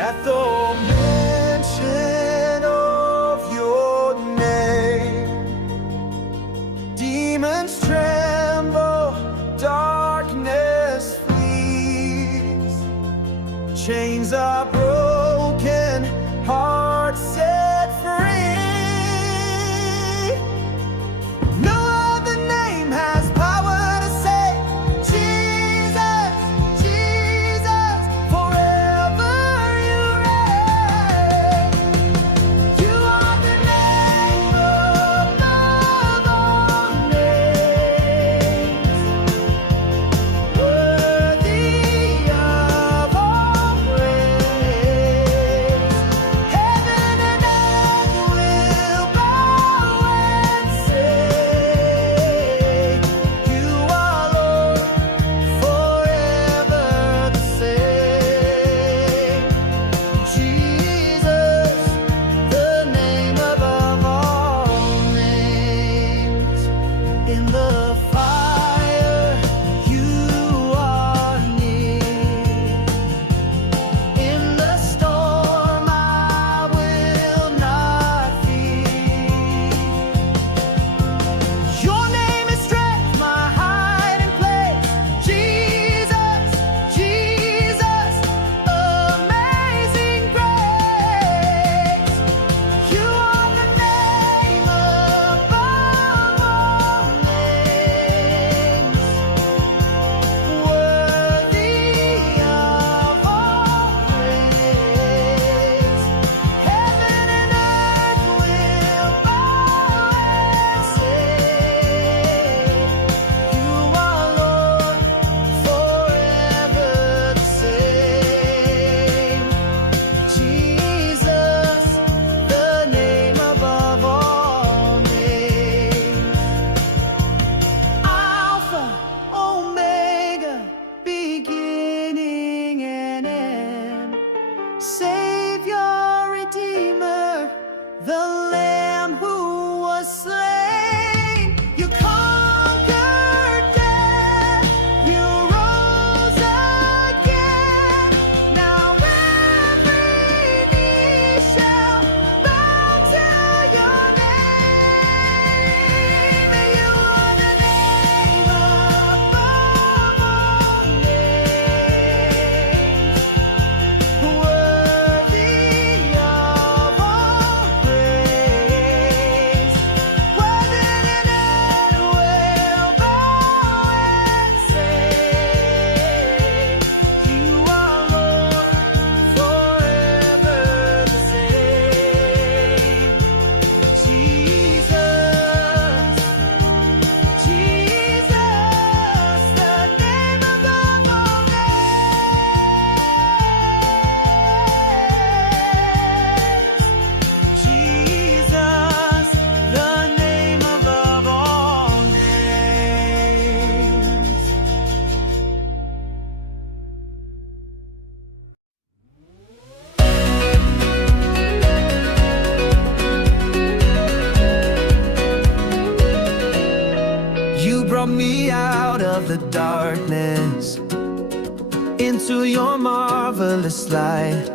At the mention of your name, demons tremble, darkness flees. Chains are broken, hearts set free. No other name has power to save. Jesus, Jesus, forever you reign. You are the name above all names, worthy of all praise. Heaven and earth will bow and say, You are Lord, forever the same. Jesus, the name above all names. In the fire, you are near. In the storm, I will not fear. Your name is strength, my hiding place. Jesus, Jesus, amazing grace. You are the name above all names, worthy of all praise. Heaven and earth will bow and say, You are Lord, forever the same. Jesus, the name above all names. Alpha, Omega, beginning and end. Savior, Redeemer, the Lamb who was slain. You conquered death, you rose again. Now every knee shall bow to your name. You are the name above all names, worthy of all praise. Heaven and earth will bow and say, You are Lord, forever the same. Jesus, Jesus, the name above all names. Jesus, the name above all names. You brought me out of the darkness into your marvelous light.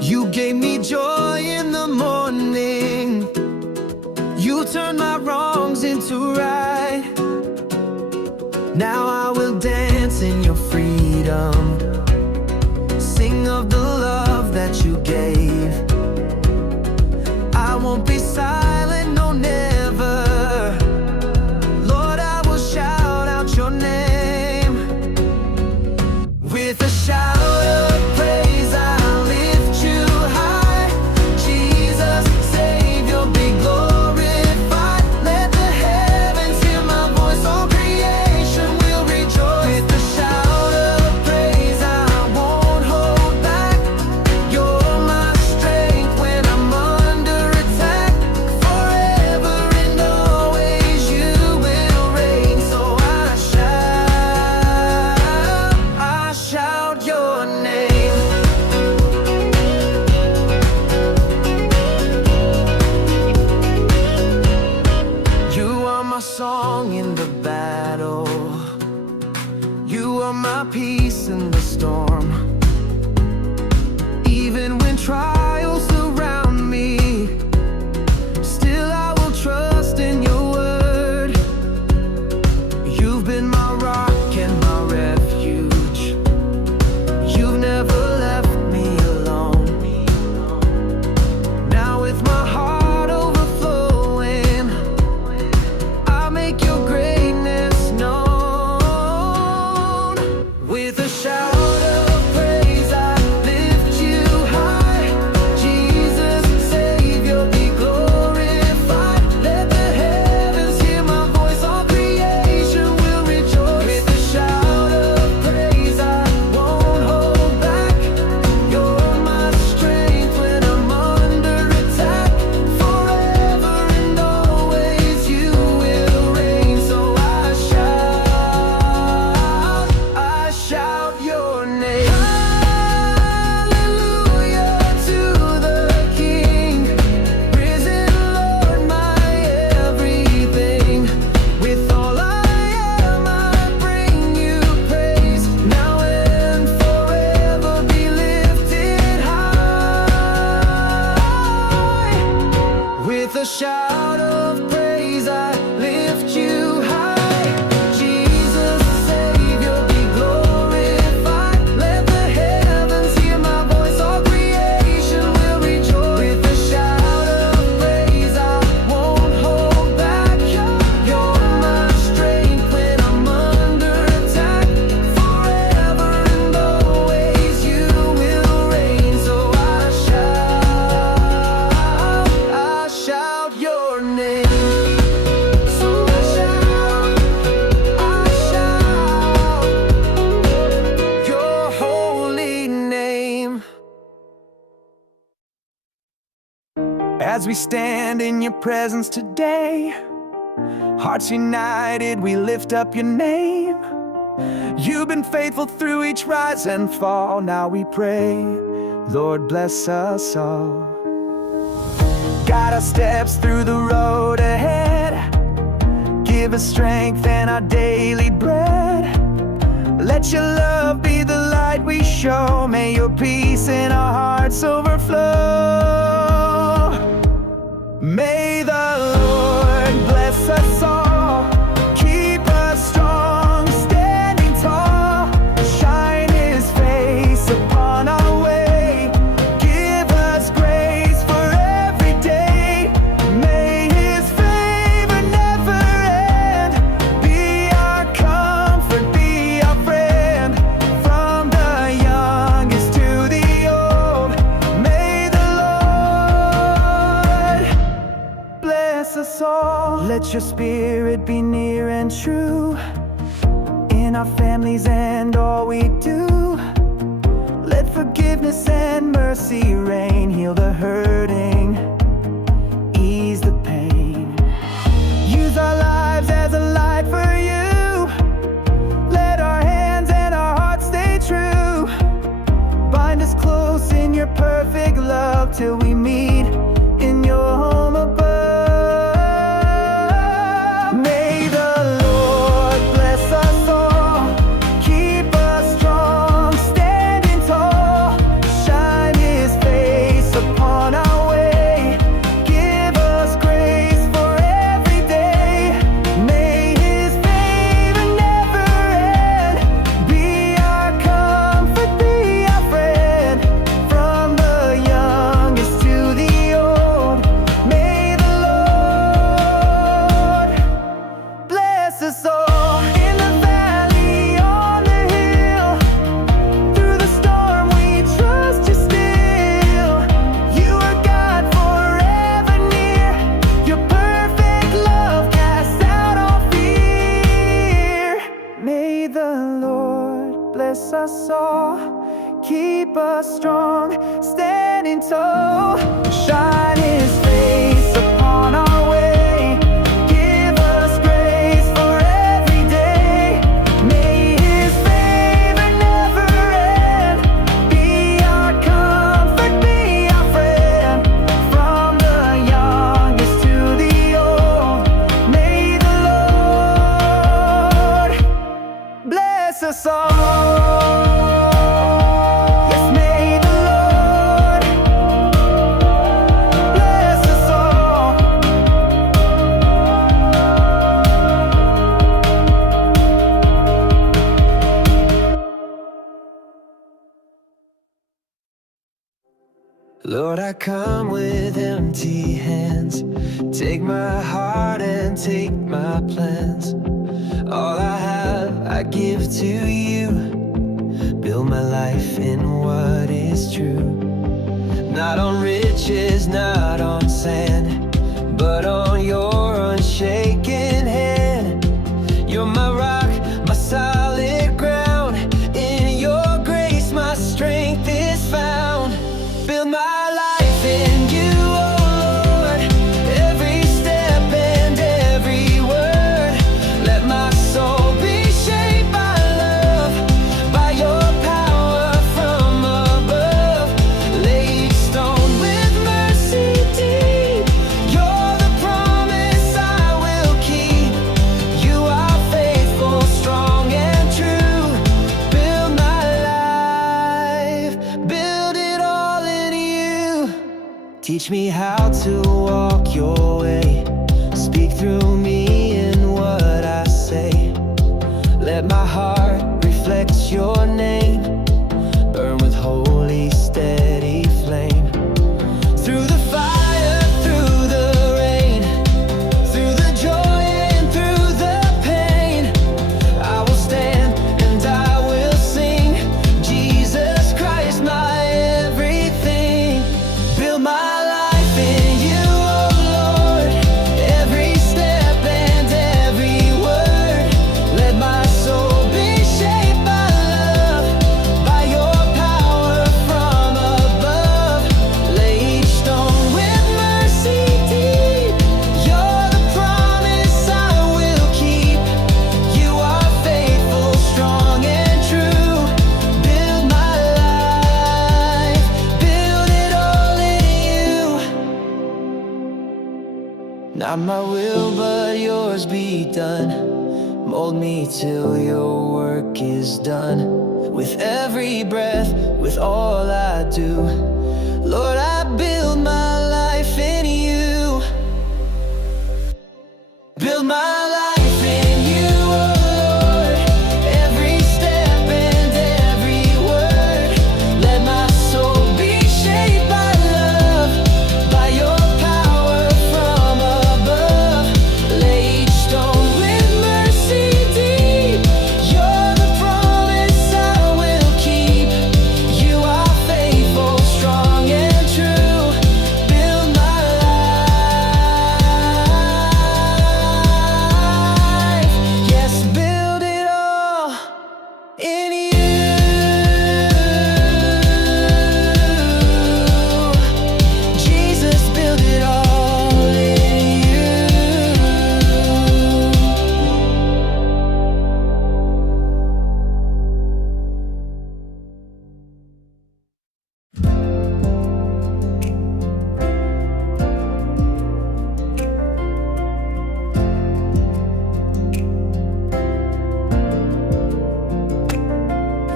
You gave me joy in the morning. You turned my wrongs into right. Now I will dance in your freedom, sing of the love that you gave. I won't be silent, no, never. Lord, I will shout out your name. With a shout of praise, I'll lift you high. Jesus, Savior, be glorified. Let the heavens hear my voice, all creation will rejoice. With a shout of praise, I won't hold back. You're my strength when I'm under attack. Forever and always you will reign. So I shout your name. You are my song in the battle. You are my peace in the storm. trials surround me, still I will trust in your word. You've been my rock and my refuge. You've never left me alone. Now with my heart overflowing, I make your greatness known. With a shout of praise I lift you high. Jesus, Savior, be glorified. Let the heavens hear my voice, all creation will rejoice. With a shout of praise I won't hold back. You're my strength when I'm under attack. Forever and always you will reign. So I shout your name. Hallelujah to the King, risen Lord, my everything. With all I am, I bring you praise. Now and forever be lifted high. With a shout of praise I lift you high. Jesus, Savior, be glorified. Let the heavens hear my voice, all creation will rejoice. With a shout of praise I won't hold back. You're my strength when I'm under attack. Forever and always you will reign. So I shout your name. So I shout your holy name. As we stand in your presence today, hearts united, we lift up your name. You've been faithful through each rise and fall. Now we pray, Lord, bless us all. Guide our steps through the road ahead. Give us strength and our daily bread. Let your love be the light we show. May your peace in our hearts overflow. May the Lord bless us all. Keep us strong, standing tall. Shine his face upon our way. Give us grace for every day. May his favor never end. Be our comfort, be our friend. From the youngest to the old, may the Lord bless us all. Let your spirit be near and true in our families and all we do. Let forgiveness and mercy reign. Heal the hurting, ease the pain. Use our lives as a light for you. Let our hands and our hearts stay true. Bind us close in your perfect love till we meet in your home above. May the Lord bless us all. Keep us strong, standing tall. Shine his face upon our way. Give us grace for every day. May his favor never end. Be our comfort, be our friend. From the youngest to the old, may the Lord bless us all. In the valley, on the hill, through the storm we trust you still. You are God forever near. Your perfect love casts out all fear. May the Lord bless us all. Keep us strong, standing tall. Shine his face upon our way. Give us grace for every day. May his favor never end. Be our comfort, be our friend. From the youngest to the old, may the Lord bless us all. Yes, may the Lord Lord, I come with empty hands. Take my heart and take my plans. All I have, I give to you. Build my life in what is true. Not on riches, not on sand, but on your unshaken hand. You're my rock, my solid ground. In your grace, my strength is found. Build my life in you, oh Lord. Every step and every word. Let my soul be shaped by love, by your power from above. Lay each stone with mercy deep. You're the promise I will keep. You are faithful, strong and true. Build my life, build it all in you. Teach me how to walk your way. Speak through me in what I say. Let my heart reflect your name. Burn with holy, steady flame. Through the fire, through the rain, through the joy and through the pain, I will stand and I will sing. Jesus Christ, my everything. Build my life in you, oh Lord. Every step and every word. Let my soul be shaped by love, by your power from above. Lay each stone with mercy deep. You're the promise I will keep. You are faithful, strong and true. Build my life, build it all in you. Not my will, but yours be done. Mold me till your work is done. With every breath, with all I do, Lord, I build my life in you. Build my life in you, oh Lord. Every step and every word. Let my soul be shaped by love, by your power from above. Lay each stone with mercy deep. You're the promise I will keep. You are faithful, strong and true. Build my life. Yes, build it all in you. Jesus, build it all in you.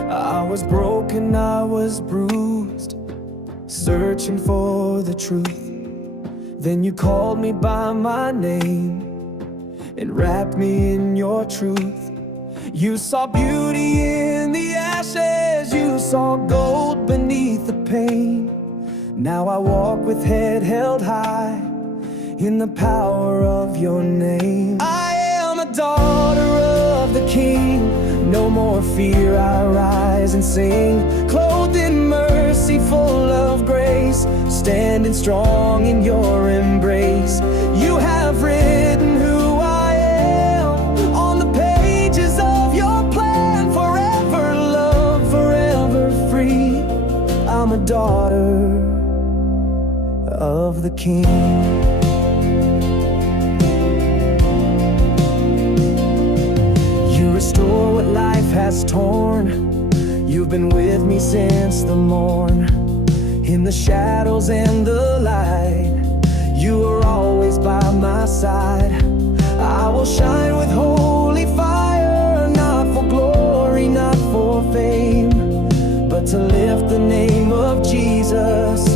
I was broken, I was bruised, searching for the truth. Then you called me by my name and wrapped me in your truth. You saw beauty in the ashes, you saw gold beneath the pain. Now I walk with head held high in the power of your name. I am a daughter of the King. No more fear, I rise and sing. Clothed in mercy, full of grace, standing strong in your embrace. You have written who I am on the pages of your plan. Forever loved, forever free. I'm a daughter of the King. You restore what life has torn. You've been with me since the morn. In the shadows and the light, you are always by my side. I will shine with holy fire, not for glory, not for fame, but to lift the name of Jesus,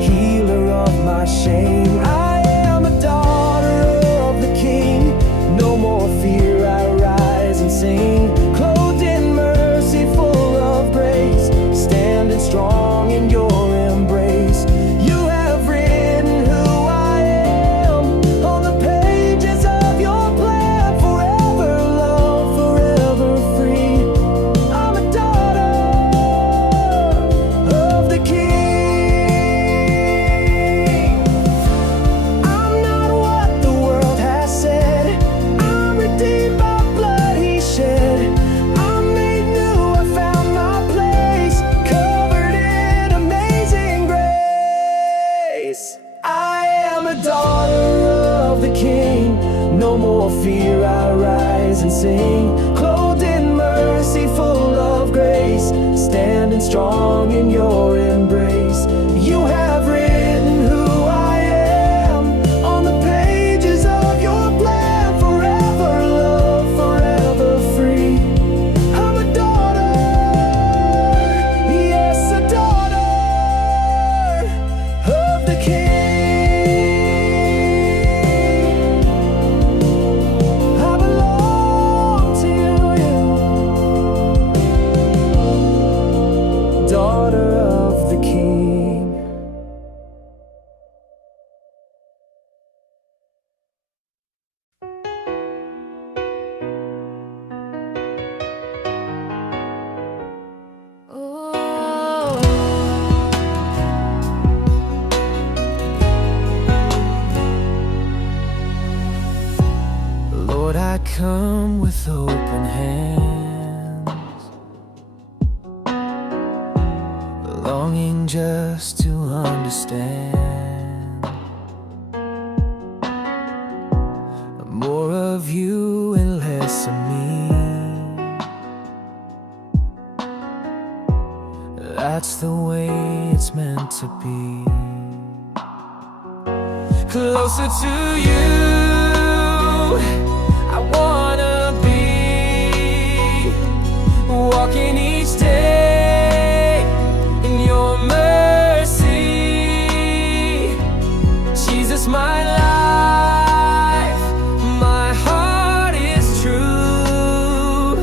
healer of my shame. I am a daughter of the King. No more fear, I rise and sing. Clothed in mercy, full of grace, standing strong in your embrace. King, clothed in mercy, full of grace, standing strong in your embrace. You have written who I am on the pages of your plan, forever loved, forever free. I'm a daughter, yes, a daughter of the King. Lord, I come with open hands, longing just to understand more of you and less of me. That's the way it's meant to be. Closer to you I wanna be, walking each day in your mercy. Jesus, my life, my heart is true.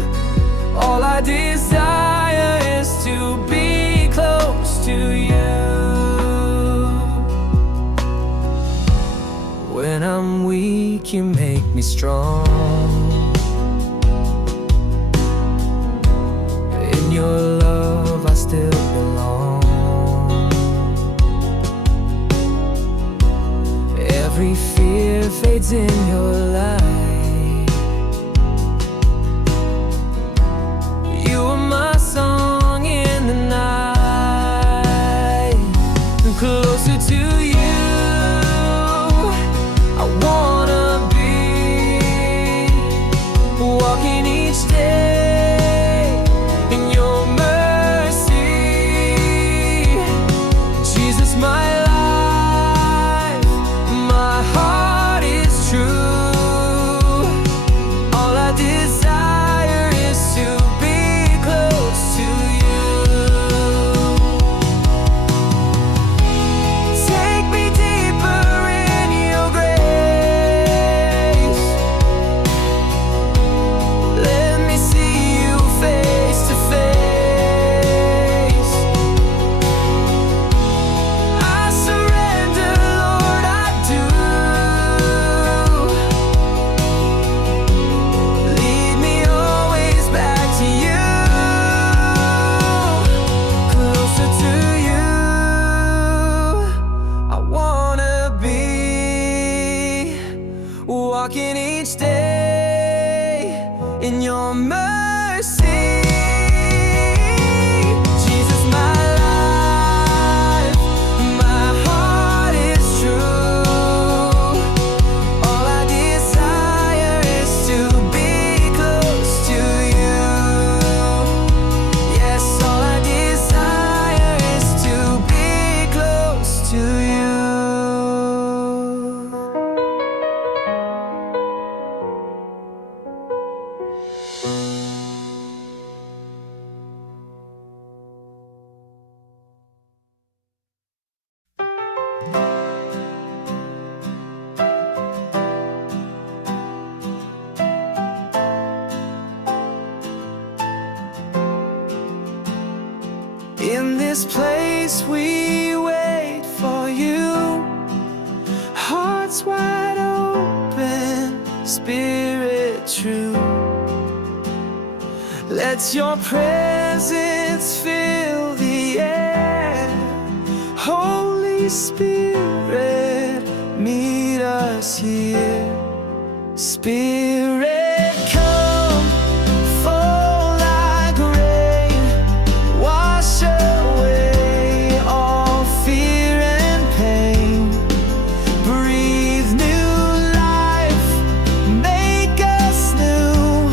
All I desire is to be close to you. When I'm weak, you make me strong. In your love I still belong. Every fear fades in your light. You are my song in the night. Closer to you I wanna be, walking each day in your mercy. Jesus, my life, my heart is true. All I desire is to be close to you. Take me deeper in your grace. Let me see you face to face. I surrender, Lord, I do. Lead me always back to you. Closer to you I wanna be, walking each day in your mercy. Jesus, my life, my heart is true. All I desire is to be close to you. Yes, all I desire is to be close to you. In this place we wait for you, hearts wide open, spirit true. Let your presence fill the air. Holy Spirit, meet us here. Spirit, come, fall like rain, wash away all fear and pain. Breathe new life, make us new.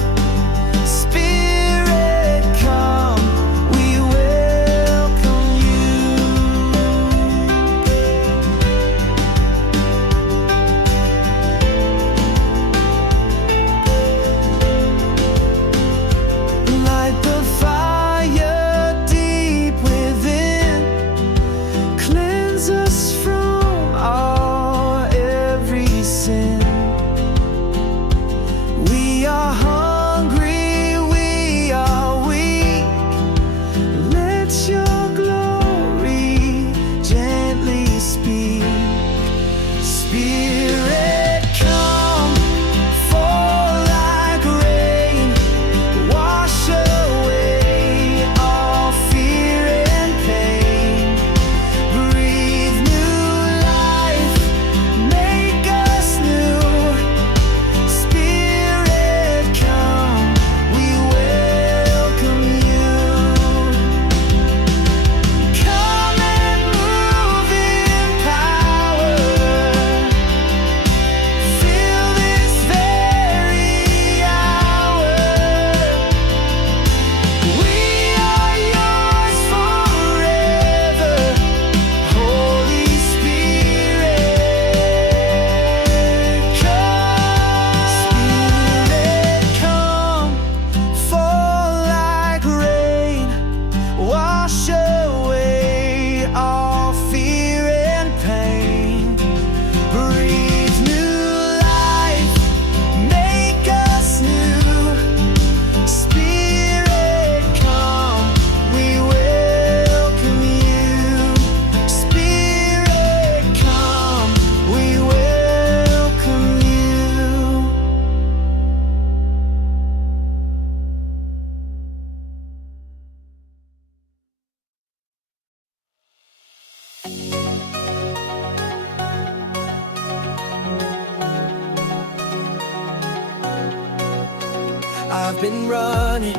I've been running,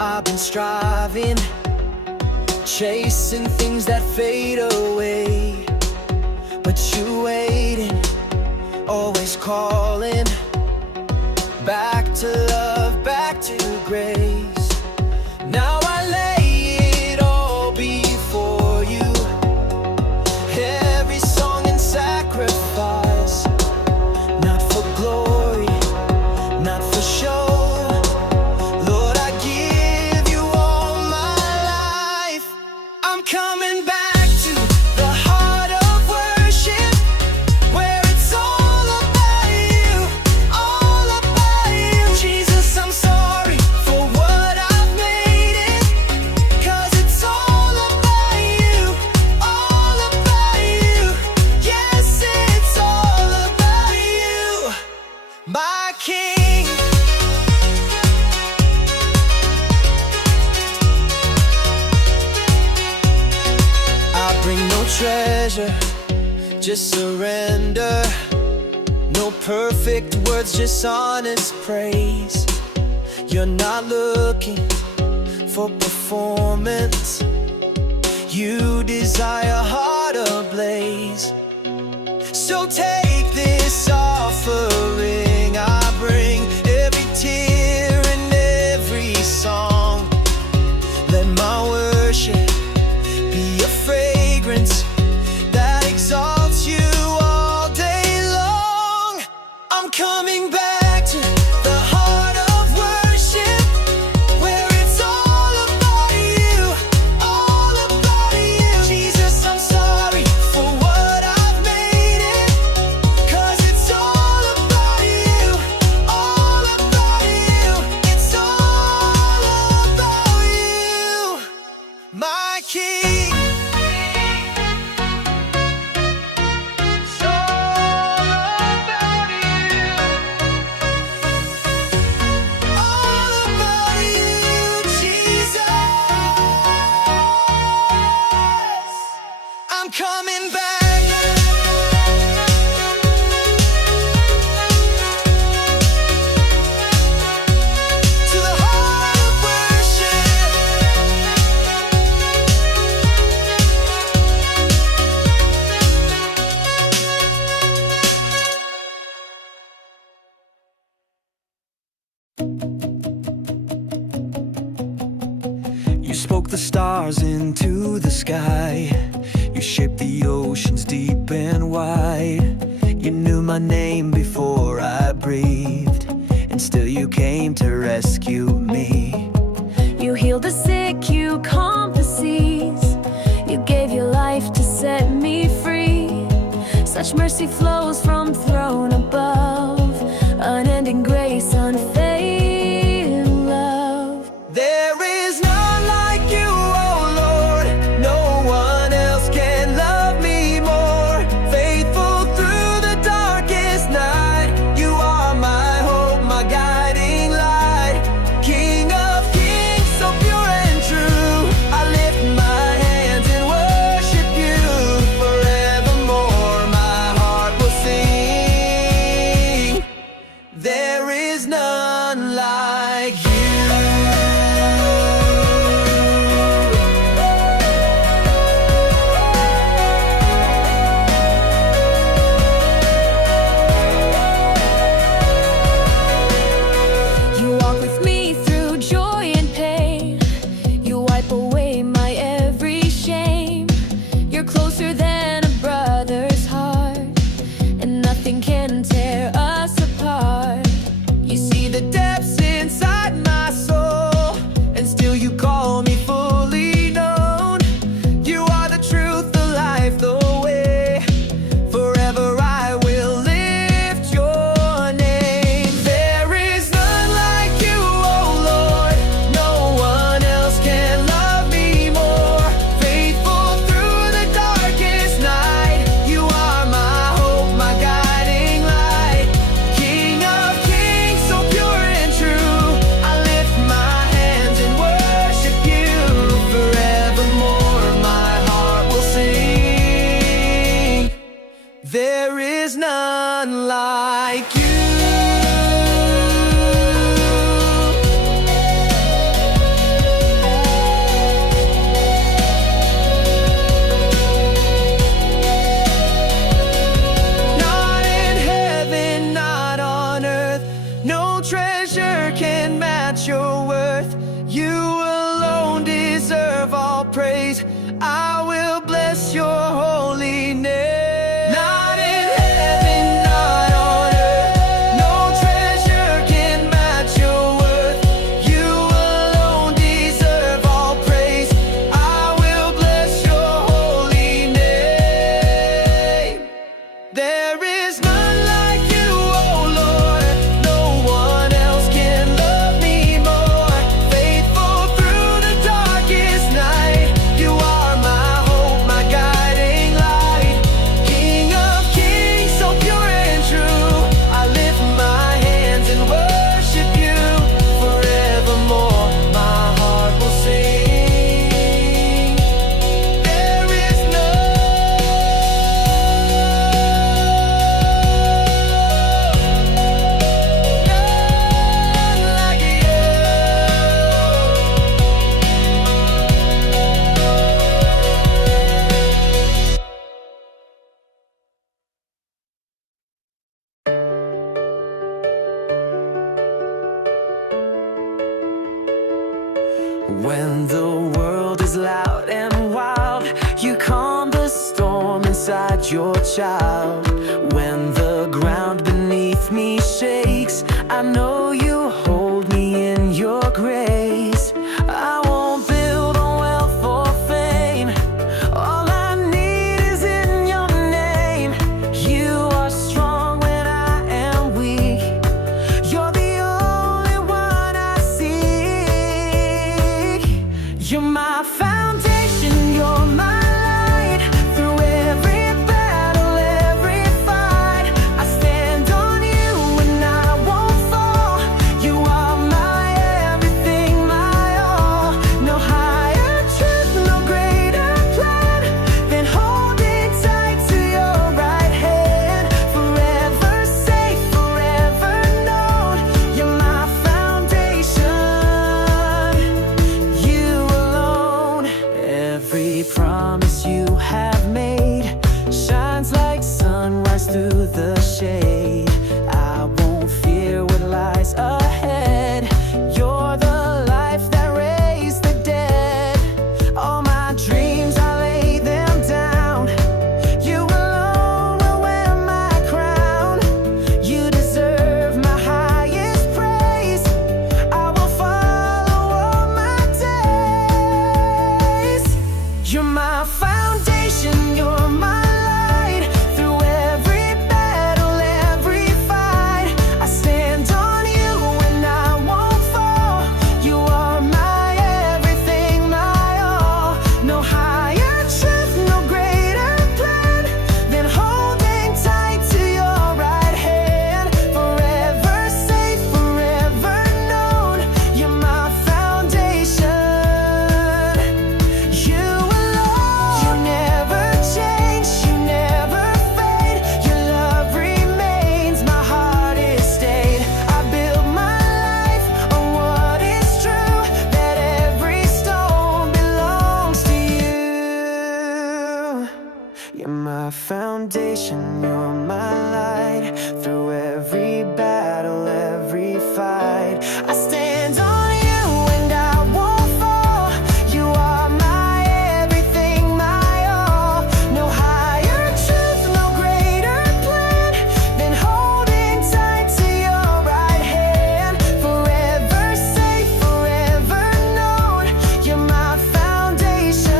I've been striving, chasing things that fade away. But you waiting, always calling, back to love, back to grace. Now I lay it all before you, every song and sacrifice, not for glory, not for show. Lord, I give you all my life. I'm coming back to the heart of worship, where it's all about you, all about you. Jesus, I'm sorry for what I've made it, 'cause it's all about you, all about you. Yes, it's all about you, my King. I bring no treasure, just surrender. No perfect words, just honest praise. You're not looking for performance, you desire a heart ablaze. So take this offering I bring, every tear and every song. Let my worship be a fragrance that exalts you all day long. I'm coming back to the heart of worship, where it's all about you, all about you. Jesus, I'm sorry for what I've made it, 'cause it's all about you, all about you. It's all about you, my King. It's all about you, all about you, Jesus. I'm coming back to the heart of worship. You spoke the stars into the sky, you shaped the oceans deep and wide. You knew my name before I breathed, and still you came to rescue me. You healed the sick, you calmed the seas. You gave your life to set me free. Such mercy flows from throne above, unending grace, unfailing love. There is none like you, oh Lord. No one else can love me more. Faithful through the darkest night, you are my hope, my guiding light. King of kings, so pure and true, I lift my hands and worship you. Forevermore my heart will sing. I will bless your holy name. Not in heaven, not on earth, no treasure can match your worth. You alone deserve all praise. I will bless your holy name. There is none like you, oh Lord. No one else can love me more. Faithful through the darkest night, you are my hope, my guiding light. King of kings, so pure and true, I lift my hands and worship you. Forevermore, my heart will sing. There is none like you. When the world is loud and wild, you calm the storm inside your child. When the ground beneath me shakes, I know you hold me in your grace. I won't build on wealth or fame. All I need is in your name. You are strong when I am weak. You're the only one I seek. You're my foundation, you're my light. Through every battle, every fight, I stand on you and I won't fall. You are my everything, my all. No higher truth, no greater plan than holding tight to your right hand. Forever safe, forever known. You're my foundation, you alone. Every promise you have made shines like sunrise through the shade. I won't fear what lies ahead. You're the life that raised the dead. All my dreams, I lay them down. You alone will wear my crown. You deserve my highest praise. I will follow all my days. You're my foundation, you're my light. Through every battle, every fight, I stand on you and I won't fall. You are my everything, my all. No higher truth, no greater plan than holding tight to your right hand. Forever safe, forever known. You're my foundation, you alone. You never change, you never fade. Your love remains, my heart is stayed. I build my life on what is true, that every stone belongs to you. You're my foundation, you're my light. Through every battle, every fight, I stand on you and I won't fall. You are my everything, my all. No higher truth, no greater plan than holding tight to your right hand. Forever safe, forever known. You're my foundation,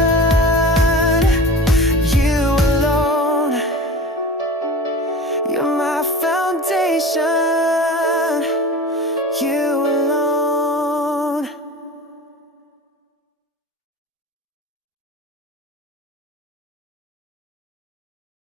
you alone. You're my foundation.